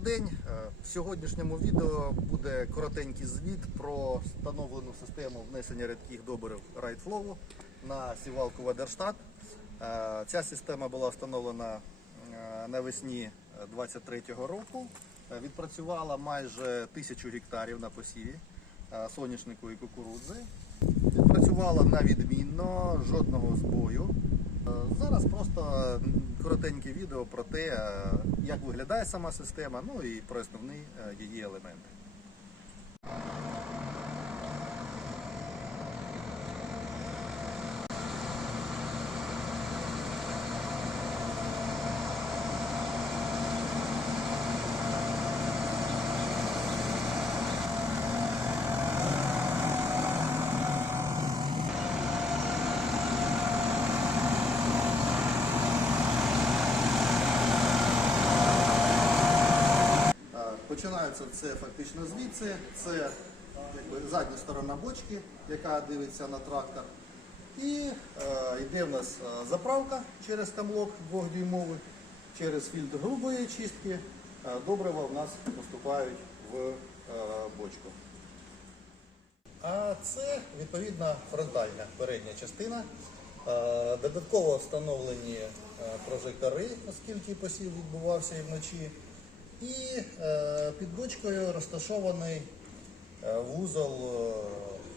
Добрий день. Е, В сьогоднішньому відео буде коротенький звіт про встановлену систему внесення рідких добрив RightFlow на сівалку Ведерштат. Е, Ця система була встановлена е, навесні 23-го року. Відпрацювала майже тисячу гектарів на посіві соняшнику і кукурудзи. Відпрацювала на відмінно, жодного збою. Зараз просто коротеньке відео про те, е, як виглядає сама система, ну і про основні е, її елементи. Починається це фактично звідси. Це якби, задня сторона бочки, яка дивиться на трактор. І е, йде в нас е, заправка через камлок двохдюймовий, через фільтр грубої чистки. Е, добрива в нас поступають в е, бочку. А це відповідно фронтальна передня частина. Е, Додатково встановлені е, прожектори, оскільки посів відбувався і вночі. І е, під бочкою розташований е, вузол, е,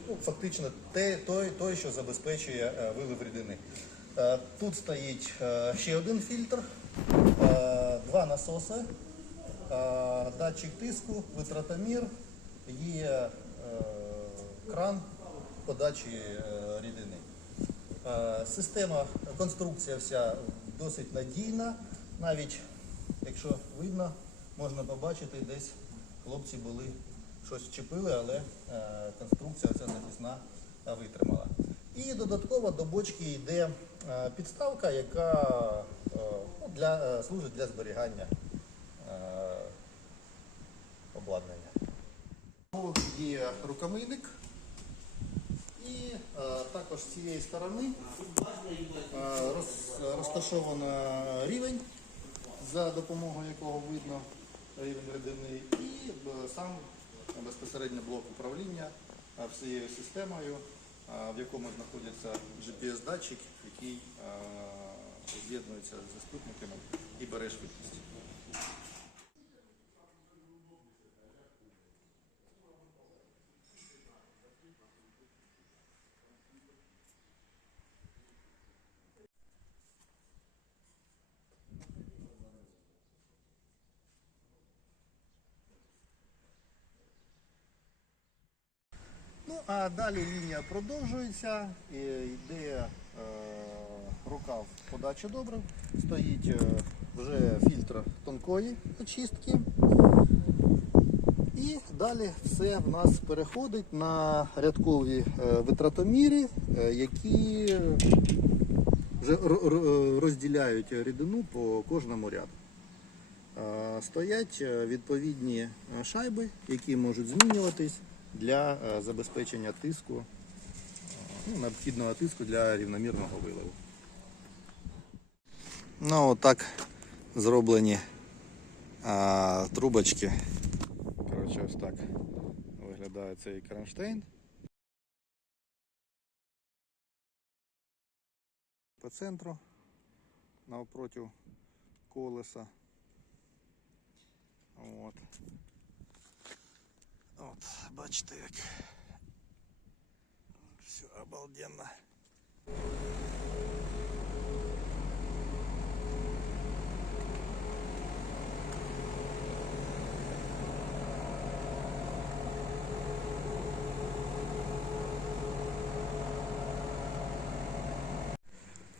ну, фактично те, той, той, що забезпечує вилив рідини. Тут стоїть ще один фільтр, два насоси, датчик тиску, витратомір, є кран подачі рідини. Система, конструкція вся досить надійна. Навіть якщо видно, можна побачити, десь хлопці були щось вчепили, але е, конструкція ця захисна е, витримала. І додатково до бочки йде е, підставка, яка ну, для, служить для зберігання обладнання. Є рукомийник. І е, також з цієї сторони е, роз, розташовано рівень, за допомогою якого видно рівень рідини, і е, сам безпосередньо блок управління е, всією системою, е, в якому знаходиться GPS-датчик, який е, з'єднується зі спутниками і бере швидкість. Ну, а далі лінія продовжується, йде е, рукав подачі добрив, стоїть е, вже фільтр тонкої очистки. І далі все в нас переходить на рядкові е, витратоміри, які вже ро- ро- розділяють рідину по кожному ряду. Стоять відповідні шайби, які можуть змінюватись для е, забезпечення тиску, е, ну, необхідного тиску для рівномірного виливу. Ну, отак зроблені а, трубочки. Коротше, ось так виглядає цей кронштейн. По центру навпроти колеса. От. От, бачите як. Все обалденно.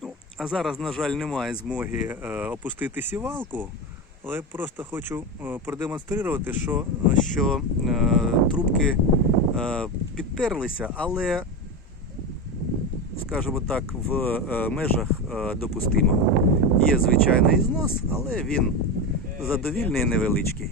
Ну, а зараз, на жаль, немає змоги е, опустити сівалку, але просто хочу е, продемонструвати, що, що е, трубки е, підтерлися, але, скажімо так, в е, межах е, допустимого. Є звичайний знос, але він задовільний і невеличкий.